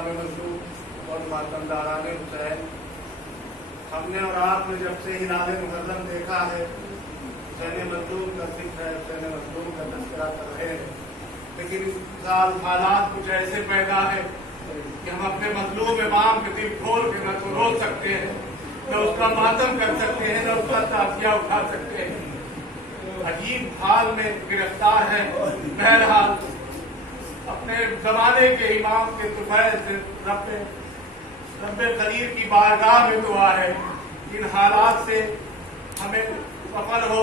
इमाम मजलूम और मातमदारान हुसैन, हमने और आपने जब से हिलाल मुहर्रम देखा है हुसैन मजलूम का जिक्र है, हुसैन मजलूम का तज़किरा कर रहे हैं, लेकिन इस साल हालात कुछ ऐसे पैदा है कि हम अपने मजलूम इमाम के दिल खोल के न तो रो सकते हैं, न उसका मातम कर सकते हैं, न उसका ताज़िया उठा सकते हैं। अजीब हाल में गिरफ्तार है। बहरहाल अपने जमाने के इमाम के तुफैल से रब्बे कदीर की बारगाह में दुआ है इन हालात से हमें सफल हो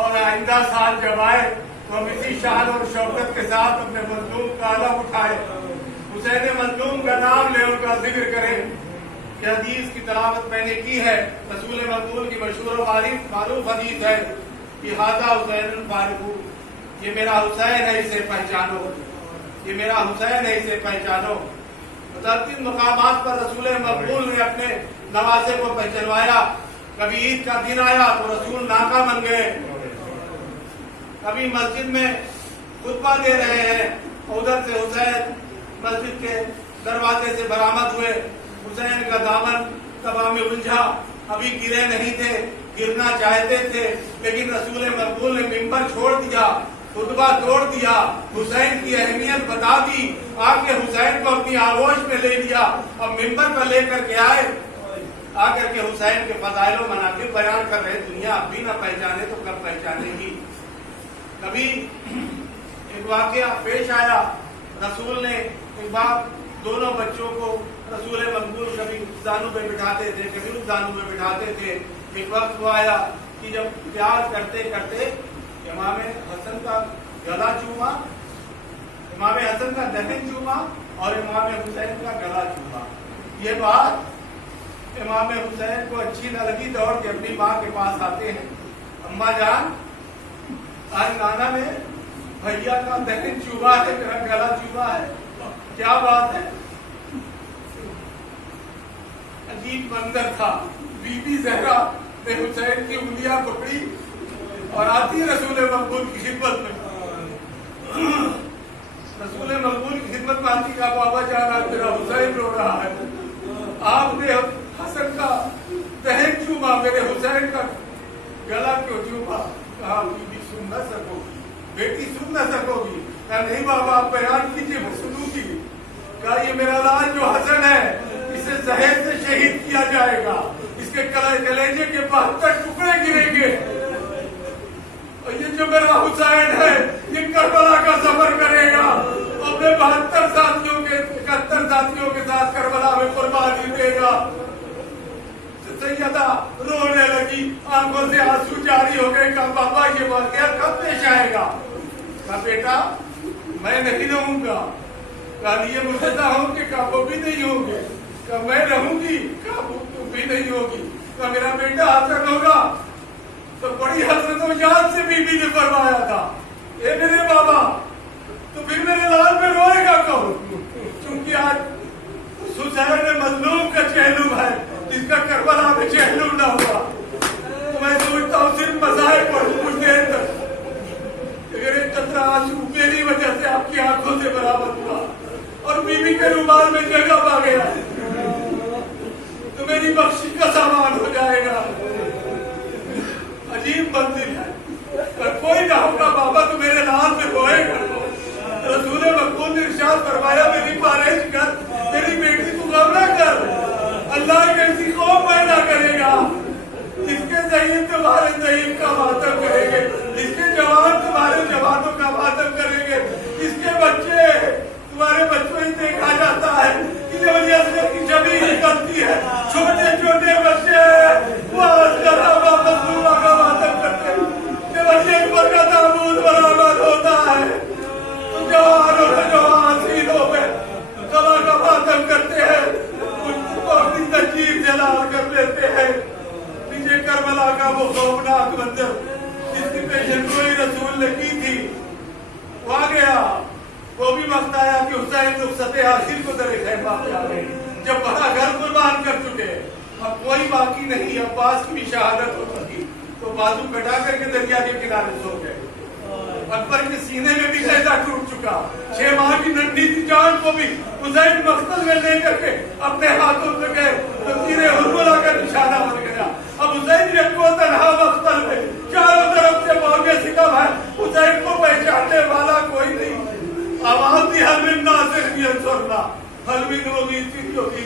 और आइंदा साल जब आए तो हम इसी शान और शौकत के साथ अपने मजलूम का अलम उठाए, हुसैन मजलूम का नाम ले, उनका जिक्र करें। कि हदीस की तलावत मैंने की है, रसूल मकबूल की मशहूर मारूफ हदीस है कि हाजा हुसैन फारूकू, ये मेरा हुसैन है, इसे पहचानो, ये मेरा हुसैन है, इसे पहचानो। मुतअद्दिद मकामात पर रसूल मकबूल ने अपने नवासे को पहचानवाया। कभी ईद का दिन आया तो रसूल नाका बन गए, कभी मस्जिद में खुतबा दे रहे हैं, उधर से हुसैन मस्जिद के दरवाजे से बरामद हुए। हुसैन का दामन तबा में उलझा, अभी गिरे नहीं थे, गिरना चाहते थे, लेकिन रसूल मकबूल ने मिंबर छोड़ दिया, खुतबा तोड़ दिया, हुसैन की अहमियत बता दी, आके हुसैन को अपनी आगोश में ले लिया। अब मिंबर पर लेकर के आए, आकर के हुसैन के फजाइल मनाकिब बयान कर रहे। दुनिया अब भी न पहचाने तो कब पहचानेगी। कभी एक वाकया पेश आया, रसूल ने एक बार दोनों बच्चों को रसूल मकबूल कभी जानू पे बिठाते थे, कभी उस जानू पे बिठाते थे। एक वक्त वो आया कि जब प्यार करते करते इमाम हसन का गला चूमा, इमाम हसन का दहन चूमा और इमाम हुसैन का गला चूमा। ये बात इमाम हुसैन को अच्छी न लगी, दौड़ के अपनी माँ के पास आते हैं, अम्मा जान आज नाना ने भैया का दहन चूमा है, मेरा गला चूमा है, क्या बात है। अजीब मंजर था। बीबी जहरा ने हुसैन की उंगलियां पकड़ी और आती रसूल मकबूल की खिदमत में, रसूल मकबूल की खिदमत में आती का बाबा जान आज मेरा हुसैन रो रहा है, आपने हसन का दहन चूमा, मेरे हुसैन का गला क्यों चूमा। कहा बीबी सुन न सकोगी, बेटी सुन न सकोगी। कहा नहीं बाबा आप बयान कीजिए, मैं सुनूंगी। कहा ये मेरा लाल जो हसन है इसे जहर से शहीद किया जाएगा, इसके कलेजे के 72 टुकड़े गिरेंगे, और ये जो मेरा हुसैन है ये करबला का सफर करेगा, अपने 72 साथियों के 71 साथियों के साथ करबला में कुर्बानी देगा। सैयदा रोने लगी, आंखों से आंसू जारी हो गए। कहा बाबा ये वाकया कब पेश आएगा। कहा बेटा मैं नहीं रहूंगा। कहा ये मुझे होंगे, कहा वो भी नहीं होंगे। कहा मैं रहूंगी, कहा तुम भी नहीं होगी। कहा मेरा बेटा हसन होगा। तो बड़ी हसरत याद से बीबी ने फरमाया था, ए मेरे बाबा तो फिर मेरे लाल पे रोएगा कौन, क्योंकि आज हुसैन मजलूम का चहलुम है, जिसका करबला में चहलुम ना हुआ। तो मैं सोचता हूँ सिर्फ मज़ाहिर पढ़ूं कुछ देर तक, अगर एक कतरा आंसू मेरी वजह से आपकी आंखों से बराबर हुआ और बीबी के रुमाल में जगह पा गया तो मेरी बख्शी का सामान हो जाएगा। अजीब मंजिल है, पर कोई ना होगा बाबा तो मेरे लाल में रोएगा। रसूल मकबूल ने इरशाद फरमाया मेरी पारेज कर, मेरी बेटी तू गम ना कर, अल्लाह कैसी कौम पैदा करेगा जिसके ज़हीन तुम्हारे ज़हीन का मातम करेंगे, जिसके जवान तुम्हारे जवानों का मातम करेंगे, जिसके बच्चे तुम्हारे बच्चों ही देखा जाता है कि जबरदस्ती की जमीन निकलती है, छोटे छोटे बच्चे वो मजलूमा का मातम करते हैं, जबरदस्ती पर का ताबूत बरामद होता है तो जवानों ने जवान सीनों पे कला का मातम करते हैं, उनको अपनी तंजीर जलाल कर लेते हैं। नीचे करबला का वो खौफनाक मंजर जिसकी पेशेंगोई रसूल ने की थी वो आ गया। वो भी वक्त आया कि हुसैन रुखसत आखिर को दरे खैमा पे आ गए, जब बड़ा घर कुर्बान कर चुके, अब कोई बाकी नहीं, अब्बास की भी शहादत हो चुकी, तो बाजू कटा करके दरिया के किनारे सो गए। अकबर के सीने में भी कैसा टूट चुका। का 6 माह की नन्ही सी जान को भी हुसैन मख्तल में लेकर के अपने हाथों से गए तो तीरे हुर्मुला का निशाना बन गया। अब हुसैन को तनहा मख्तल में चारों तरफ से मौके सिकम है, हुसैन को पहचानने वाला कोई नहीं। आवाज दी हलविन नासिर की सुनना, हलविन होगी की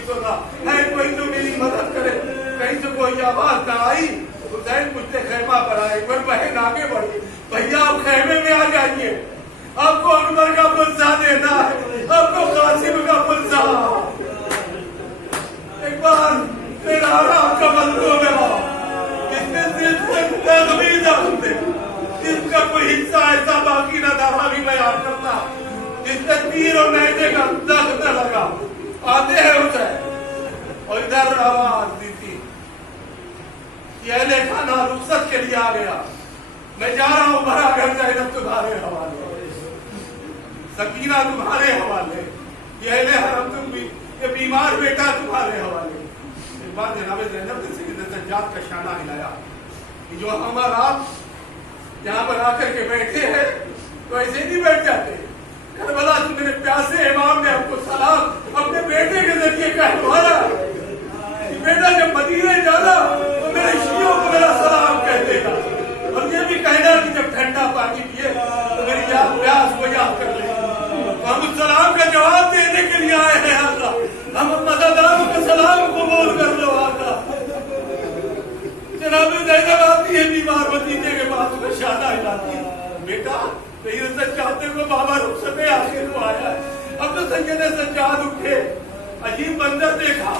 सुनना है, कोई तो मेरी मदद करे। कहीं से कोई आवाज ना आई। हुसैन मुझसे खैमा पर आए, कोई बहन आगे बढ़ी, भैया आप खैमे में आ जाइए, आपको अकबर का पुलसा देना है, आपको कासिम का पुलसा। एक बार तेरा आपका मजलूम है जिसका कोई हिस्सा ऐसा बाकी न था भी बयान करता, जिससे तीर और नैजे का दर्द न लगा। आते हैं हुसैन और इधर आवाज दी थी कि अहले खाना रुखसत के लिए आ गया, मैं जा रहा हूँ भरा घर ज़ैनब तुम्हारे हवाले, सकीना तुम्हारे हवाले, ये अहले हरम तुम भी, ये बीमार बेटा तुम्हारे हवाले। एक बार जनाब ज़ैनब ने सैयद सज्जाद का शाना हिलाया कि जो हमारा यहाँ पर आकर के बैठे हैं तो ऐसे नहीं बैठ जाते। करबला से मेरे प्यासे इमाम ने हमको सलाम अपने बेटे के जरिए कहवाया कि बेटा जब मदीने जाना तो मेरे शियों को मेरा सलाम कह देगा, और ये भी कहना कि जब ठंडा पानी पिए तो मेरी याद प्यास को याद कर ले। तो हम उस सलाम का जवाब देने के लिए आए हैं अल्लाह, हम मददारों के सलाम कबूल कर लो अल्लाह। जनाब ज़ैनब आती है बीमार भतीजे के पास में, शाना हिलाती है, बेटा सैयद सज्जाद को बाबा रुखसत आखिर को आया है। अब तो सैयद सज्जाद उठे, अजीब मंजर देखा,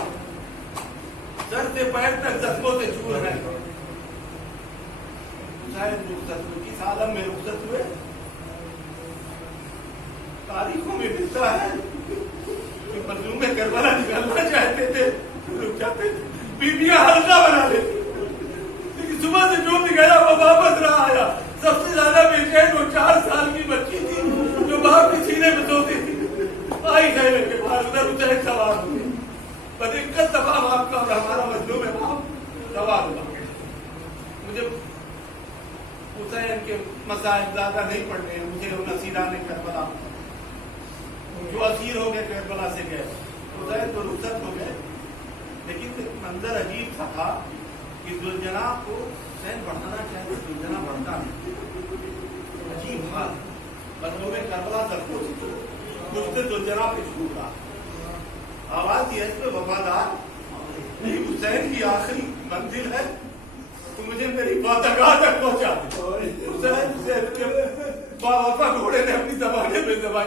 सर से पैर तक जख्मों से चूर है। किस आलम में रुखसत हुए? तारीखों में मिलता है कि मजलूम में करबला निकलना चाहते थे, रुक जाते थे, बीबियां हल्का बना लेती, लेकिन सुबह से जो भी गया वो वापस रहा आया। सबसे ज्यादा बेचैन वो 4 साल की बच्ची थी जो बाप के सीने में सोती थी, आई खैमे के बाहर उधर उधर सवार हुए। बस एक दफा आपका और हमारा मजलूम है बाप सवाल हुआ। मुझे हुसैन के मसाइल ज्यादा नहीं पढ़ने हैं, मुझे नसीरा ने करबला जो असीर हो गए करबला से गए, हुसैन तो रुखसत हो गए, लेकिन मंजर अजीब सा था कि दुलजना को हुसैन बढ़ाना चाहते, दुलजना बढ़ता नहीं, अजीब हाल। बदलों में करबला सबको मुझसे दुलजना पे छूट रहा, आवाज ये है वफादार मेरी हुसैन की आखिरी मंजिल है, तो मुझे मेरी बातगाह तक पहुंचा दे। हुसैन बाबा घोड़े ने अपनी जबानी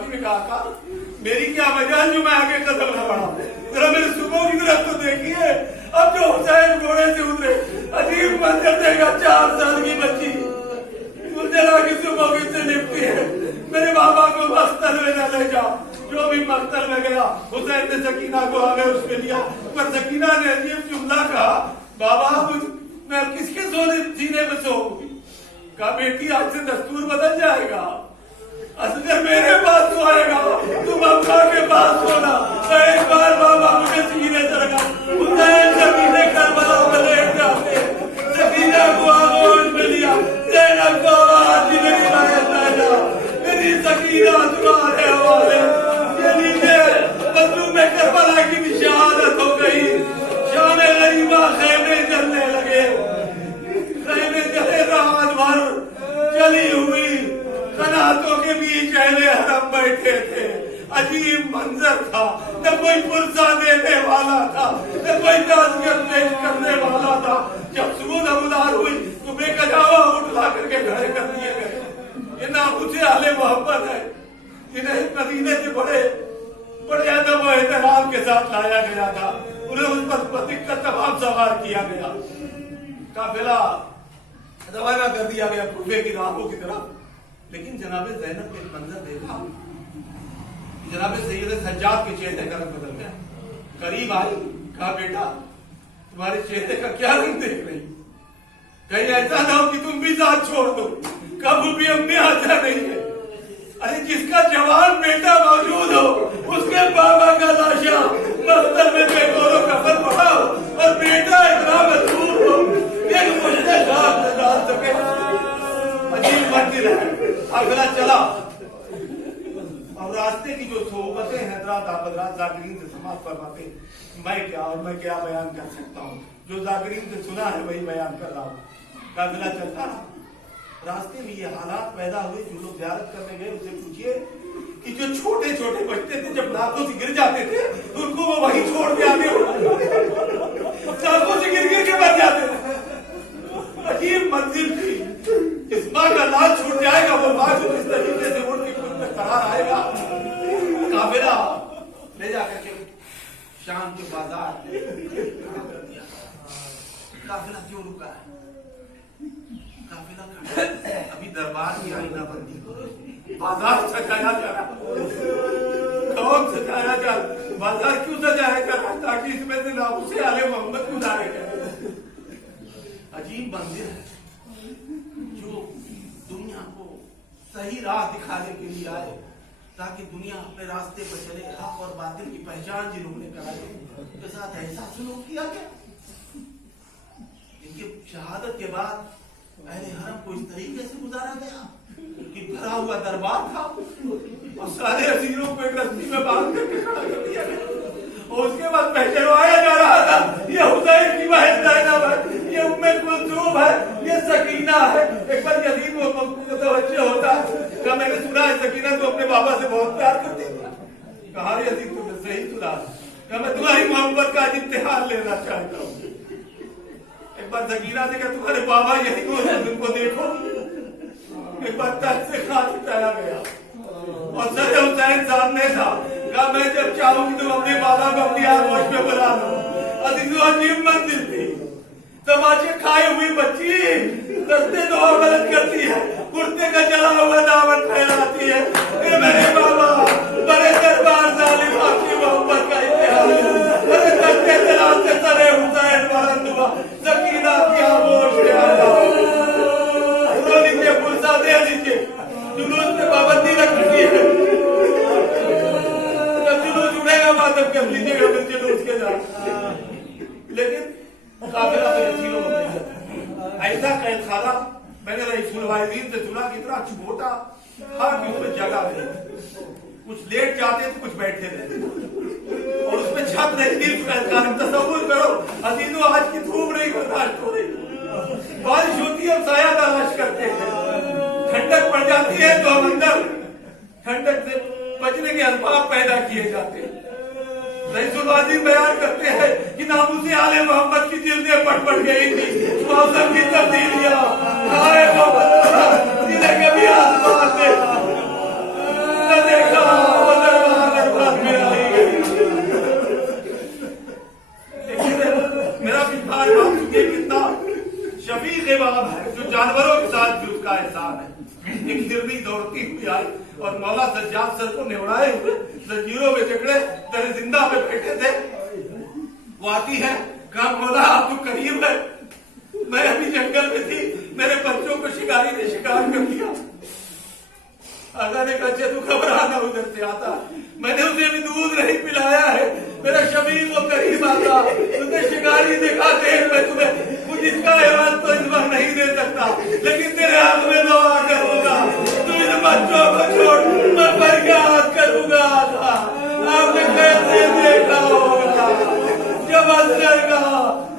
में कहा, मेरी क्या वजह जो मैं आगे कदम न बढ़ा, जरा मेरे सुबह की तरफ तो देखिए। अब जो हुसैन घोड़े से उतरे, अजीब मंजर देखा, 4 साल की बच्ची दुलजना की सुबह से लिपटी है, मेरे बाबा को मख्तल में न ले जाओ। जो भी मख्तल में गया, हुसैन ने सकीना को आगे उसमें लिया, पर सकीना ने अजीब जुमला कहा, बाबा मैं किसके सीने में सोऊंगी? कहा बेटी आज से दस्तूर बदल जाएगा, असगर मेरे पास सोएगा, तुम अब्बा के पास सोना। एक बार बाबा मुझे सीने से लगा, हुसैन सकीने करबला में लेट जाते, सकीना को आगोश में लिया, ज़ैनब को आवाज दी, मेरी मेरी सकीना तुम्हारे हवाले। ये लीजिए मजलूम में करबला की भी शहादत हो गई। शाम गरीबा खैमे जलने लगे, खैमे जले रात भर जली हुई, कनातों के बीच अहले हरम बैठे थे। अजीब मंजर था, न कोई पुरसा देने वाला था, न कोई ताज़ियत पेश करने वाला था। जब सुबह नमूदार हुई तो बेकजावा उठ ला करके खड़े कर दिए गए। ये ना मुझे आले मोहब्बत है, इन्हें मदीने से बड़े अदब और एहतराम के साथ लाया गया था, उन्हें उस पर प्रतीक का तमाम सवार किया गया, काफिला रवाना कर दिया गया कूफे की राहों की तरफ। लेकिन जनाबे ज़ैनब ने एक मंजर देखा, जनाबे सैयद सज्जाद के चेहरे का रंग बदल गया। करीब आई, कहा बेटा तुम्हारे चेहरे का क्या रंग देख रही, कहीं ऐसा ना हो कि तुम भी साथ छोड़ दो, कब भी अम्मी हाजिर नहीं है। अरे जिसका जवान बेटा मौजूद हो, उसके बाबा का लाशा मख्तल में बेगौरों का फल पड़ा हो, और बेटा इतना मजबूर हो, एक मुझसे साथ न डाल सके। अजीब मंजिल है। अगला चला और रास्ते की जो सोहबतें हैं रात जाकिरीन से समाप्त फरमाते, मैं क्या बयान कर सकता हूँ। जो जाकिरीन से सुना है वही बयान कर रहा हूँ। काफिला चलता रहा, रास्ते में ये हालात पैदा हुए। जो लोग ज़ियारत करने गए उनसे पूछिए कि जो छोटे छोटे बच्चे थे जब नाकों से गिर जाते थे तो उनको वो वहीं छोड़ के आगे नाकों से गिर गिर के मर जाते थे। अजीब मंजिल थी। इस माँ का लाल छूट जाएगा, वो माँ जो इस तरीके से उड़ के कुछ में करार आएगा। काफिला ले जाकर के शाम के बाजार काफिला क्यों रुका है? काफिला अभी दरबार की आईना बंदी, बाजार सजाया जा रहा, कौन सजाया जा रहा, बाजार क्यों सजाया जा रहा? ताकि इसमें से नामुसे आले मोहम्मद गुजारे गए। अजीब मंदिर है जो दुनिया को सही राह दिखाने के लिए आए, ताकि दुनिया अपने रास्ते पर चले, हक और बातिल की पहचान जिन्होंने कराई, उनके साथ ऐसा सुलूक किया गया। इनके शहादत के बाद अहले हरम को इस तरीके से गुजारा गया कि भरा हुआ दरबार था और सारे असीरों को एक रस्सी में बांध करके खड़ा कर दिया गया और उसके बाद पहचानवाया जा रहा था ये हुसैन की बहन ज़ैनब है, ये उम्मे कुलसूम है, ये सकीना है। एक बार यजीद वो मुतवज्जे होता क्या, मैंने सुना है सकीना तो अपने बाबा से बहुत प्यार करती थी। कहा यजीद तुमने सही सुना, क्या मैं तुम्हारी मोहब्बत का इम्तिहान लेना चाहता हूँ। एक बार सकीना से क्या तुम्हारे बाबा यही तुमको देखो। एक बार तख्त से खाली उठाया गया और सर हुसैन सामने था। कहा मैं जब चाहूंगी तुम अपने बाबा को अपनी आगोश में बुला लो। अजीब मंजिल थी, तमाचे खाए हुई बच्ची रस्ते तो गलत करती है, कुर्ते का चला हुआ दामन फैलाती है। ये मेरे बाबा बड़े दरबार जालिम आपकी मोहब्बत का इतिहास है। अरे तख्ते तलाश से सरे हुसैन बुलंद हुआ, सकीना की आगोश में आ जाओ। लीजिए पुलसा दे लीजिए, जुलूस में पाबंदी रख दी है। जब जुलूस उड़ेगा मातम कर लीजिएगा फिर जुलूस के साथ। लेकिन काफिला में रसीलों में ऐसा कैद खाना मैंने रईसुल वाहिदीन से सुना कि इतना छोटा था कि उसमें जगह नहीं, कुछ लेट जाते तो कुछ बैठे रहते और उसमें छत नहीं थी। तस्वुर करो अजीजों, आज की धूप नहीं बर्दाश्त हो रही, बारिश होती है साया तलाश करते हैं, ठंडक पड़ जाती है तो हम अंदर ठंडक से बचने के असबाब पैदा किए जाते हैं। रईसुल वाहिदीन बयान करते हैं कि नामुसे आले मोहम्मद की जिल्दें पट गई थी, मौसम की तब्दीलियां हाय मोहम्मद जिन्हें कभी आसमान में न देखा वो दरबार में आई गई। मेरा विचार ये कितना शफीक बाब है जो जानवरों के साथ भी उसका एहसान है। एक हिरनी दौड़ती हुई आई और मौला सज्जाद सर को निवड़ाए हुए जंजीरों में जकड़े दर जिंदा में बैठे थे। वो आती है, कहा मौला आप तो करीब है, मैं अभी जंगल में थी, मेरे बच्चों को शिकारी ने शिकार कर दिया। आगा ने कहा तू घबराना, उधर से आता, मैंने उसे भी दूध नहीं पिलाया है, मेरा शबीर वो करीब आता, तुझे शिकारी दिखा दे, मैं तुम्हें कुछ इसका एवज तो इस वक्त नहीं दे सकता, लेकिन तेरे हाथ में दुआ करूंगा, तू इन बच्चों को छोड़, मैं फरियाद करूंगा। आपने कैसे देखा होगा जब असर का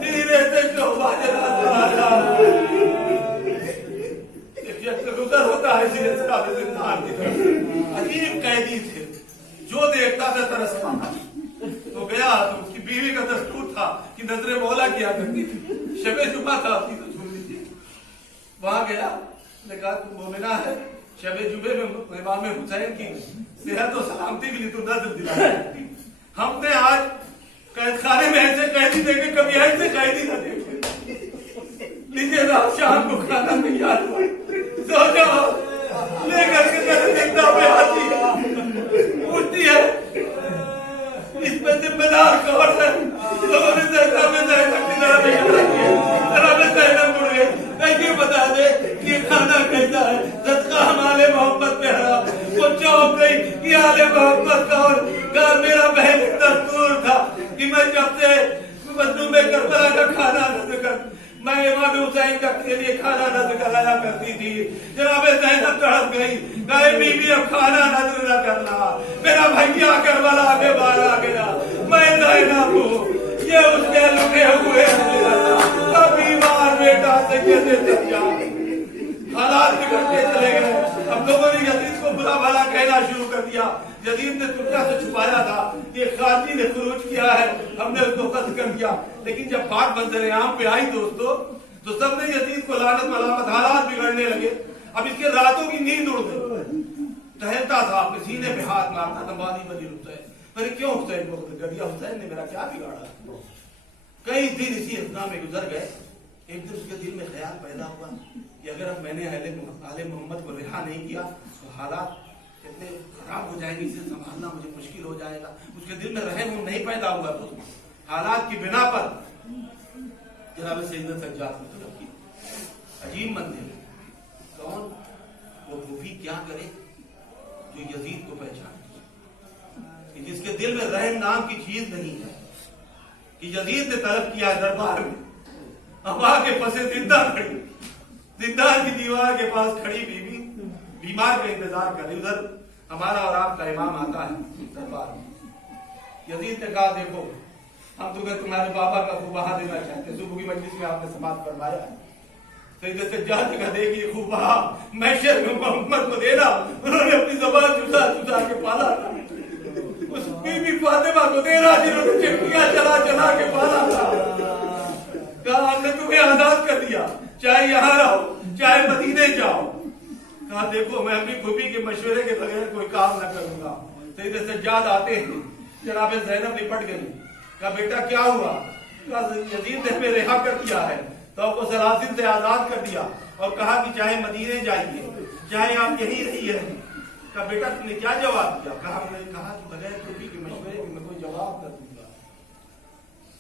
धीरे से शोभा जलाता गुजर होता है अजीब कैदी थे, जो देखता था तरसता था। तो गया तो उसकी बीवी का दस्तूर था कि नजरे मौला किया करती थी, शबे जुमा था आपकी तो सुन लीजिए। वहां गया, ने कहा तुम मोमिना है, शबे जुमे में इमाम हुसैन की सेहत और सलामती के लिए तो नजर दिला। हमने आज कैद खाने में ऐसे कैदी देखे, कभी ऐसे कैदी न देखे। लीजिए ना शाम को खाना तैयार हुआ, सो जाओ, लेकर के मेरे जिंदा पे आती उठती है, इसमें जिम्मेदार कौन है? लोगों ने जैसा में जैनब की तरह मुड़ गए। ये बता दे कि खाना कैसा है, सदका हमारे मोहब्बत पे हरा। वो चौंक गई कि आले मोहब्बत का और मेरा बहन दस्तूर था कि मैं जब से मजलूम करबला का खाना नज़र कर, मैं इमाम हुसैन का के लिए खाना नज़र कराया करती थी। जनाब ज़ैनब तड़प गई, कहे बीबी अब खाना नज़र न करना, करबला में मारा गया। मैं ज़ैनब हूँ, ये उसके लुटे हुए बीमार बेटा सैयद सज्जाद। हालात बिगड़ते चले गए। अब लोगों ने यजीद को बुरा भला कहना शुरू कर दिया। यजीद ने तुर्का से छुपाया था, ये खारजी ने खुरूज किया है, हमने उसको कत्ल कर दिया। लेकिन जब बात मंजर आम पे आई दोस्तों, तो सबने यजीद को लानत मलामत, हालात बिगड़ने लगे। अब इसके रातों की नींद उड़ गई। टहलता था, अपने सीने पे हाथ मारता था, मादी बदी हुसैन, अरे क्यों हुसैन को कत्ल कर दिया? हुसैन ने मेरा क्या बिगाड़ा? कई दिन इसी हसना में गुजर गए। एक दिन उसके दिल में ख्याल पैदा हुआ कि अगर अब मैंने आले मोहम्मद को रिहा नहीं किया तो हालात इतने खराब हो जाएंगे, इसे संभालना मुझे मुश्किल हो जाएगा। उसके दिल में रहम नहीं पैदा हुआ। तो हालात की बिना पर जनाब सैयद सज्जाद की तरफ की अजीब मंदिर। कौन वो खूफी क्या करे जो यजीद को पहचाने, जिसके दिल में रहम नाम की चीज नहीं है, कि यजीद ने तलब किया दरबार में, अब आके फंसे जिंदा खड़ी, जिंदान की दीवार के पास खड़ी बीवी बीमार का इंतजार कर रही। उधर हमारा और आपका इमाम आता है दरबार में। यजीद ने कहा देखो हम तुम्हारे बाबा का खूबहा देना चाहते, सुबह की मजलिस में आपने समाप्त फरमाया है, सैयद सज्जाद का देखिए खूबहा मैशर में मोहम्मद को देना, उन्होंने अपनी जबान चुसा चुसा के पाला था। उस बीबी फातिमा को देना जिन्होंने चिट्ठियां चला चला के पाला था। कहा हमने तुम्हें आजाद कर दिया, चाहे यहाँ रहो चाहे मदीने जाओ। कहा देखो मैं अपनी खूबी के मशवरे के बगैर कोई काम न करूंगा। सैयद सज्जाद आते हैं, जनाब ज़ैनब निपट गई। कहा बेटा क्या हुआ? कहा यजीद ने हमें रिहा कर दिया है, तो आपको सलासिल से आजाद कर दिया और कहा कि चाहे मदीने जाइए चाहे आप यहीं रहिए। कहा बेटा तुमने क्या जवाब दिया? कहा हमने कहा कि बगैर खूबी के मशवरे के मैं कोई जवाब न दूंगा।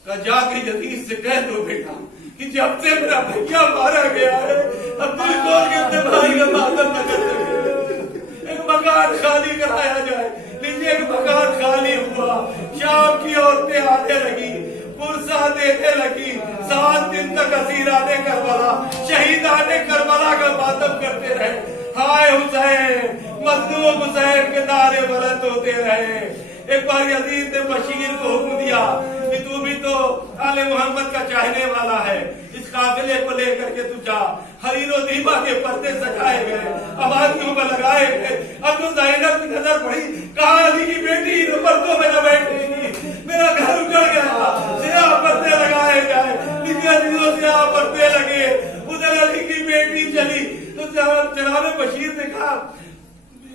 कहा जाके यजीद से कह दो बेटा कि जब से मेरा भैया मारा गया है अब दिल खोल के अपने भाई का मातम न कर सके, एक मकान खाली कराया जाए। लीजिए एक मकान खाली हुआ, शाम की औरतें आने लगी, पुरसा देने लगी। 7 दिन तक असीराने करबला, शहीदाने करबला का मातम करते रहे। हाय हुसैन, मजलूम हुसैन के नारे बुलंद होते रहे। एक बार यजीद ने बशीर को हुक्म दिया कि तू भी तो आले मोहम्मद का चाहने वाला है, इस काफिले को लेकर के तू जा। हरीरो दीवा के पर्दे सजाए गए, आबादियों में लगाए गए। अब तो ज़ैनब की नजर पड़ी, कहा अली की बेटी तो पर्दों में न बैठेगी, मेरा घर उजड़ गया, सियाह पर्दे लगाए जाए। सियाह पर्दे लगे, उधर अली की बेटी चली। तो जनाब बशीर ने कहा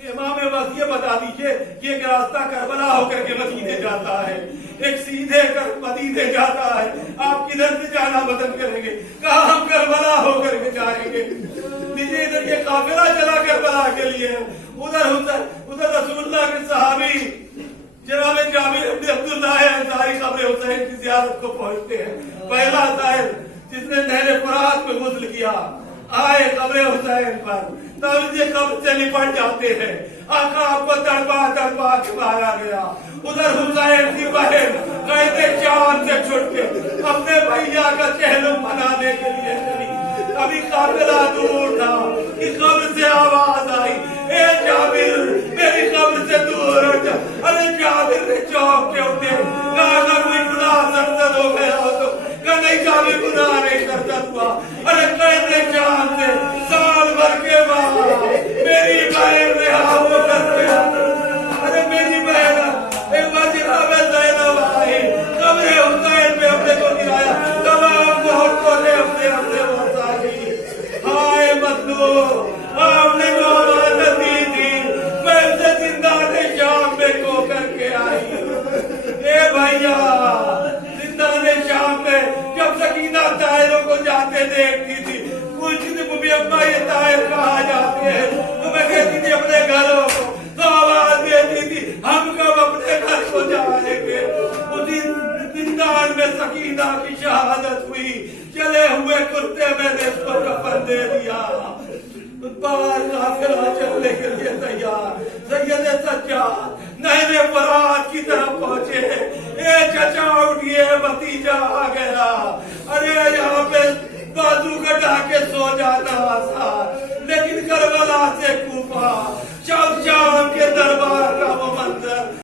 इमाम बस ये बता दीजिए कि एक रास्ता करबला होकर के मदीने जाता है, एक सीधे कर मदीने जाता है, आप किधर से जाना पसंद करेंगे? कहा हम करबला होकर के जाएंगे। लीजिए इधर ये काफिला चला करबला के लिए, उधर रसूलुल्लाह के सहाबी जनाब जाबिर इब्न अब्दुल्लाह अंसारी कब्र हुसैन की ज़ियारत को पहुंचते हैं। पहला साहिब जिसने नहर फुरात में गुस्ल किया आए कब्र हुसैन पर, तब ये कब्र से निपट जाते हैं। आका आपको तड़पा तड़पा के मारा गया। उधर हुसैन की बहन कहते चांद से छुट के अपने भैया का चेहरा मनाने के लिए चली। अभी काफिला दूर था कि कब्र से आवाज आई, ए जाबिर मेरी कब्र से दूर हट जा। अरे जाबिर ने चौंक के उठे, अगर कोई गुनाह सरसद हो गया हो तो नहीं जाबिर गुनाह नहीं सरसद हुआ। अरे कहते चांद से साल भर के बाद मेरी बहन ने हाथों करके, अरे मेरी बहन एक बार जनाब ज़ैनब आई, कब्र हुसैन पे अपने को गिराया, तमाम मोहब्बतों ने अपने अपने वसाई। हाय मजलूम आपने जो अमानत दी थी मैं उसे जिंदा ने शाम में खो करके आई। ए भैया जिंदा ने शाम में जब सकीना ताहिरों को जाते देखती थी, पूछती थी अब्बा ये ताहिर कहाँ जाते हैं, तो मैं कहती थी अपने घरों को, तो आवाज देती थी हम कब अपने घर को जाएंगे। उसी जिंदान में सकीना की शहादत हुई, चले हुए कुर्ते मैंने इसको कफन दे दिया। बाहर काफिला चलने के लिए तैयार, सैयद सज्जाद नहरे फरात की तरफ पहुंचे। ए चचा उठिए भतीजा आ गया। अरे यहाँ पे बाजू कटा के सो जाना आसान, लेकिन करबला से कूफा शाम के दरबार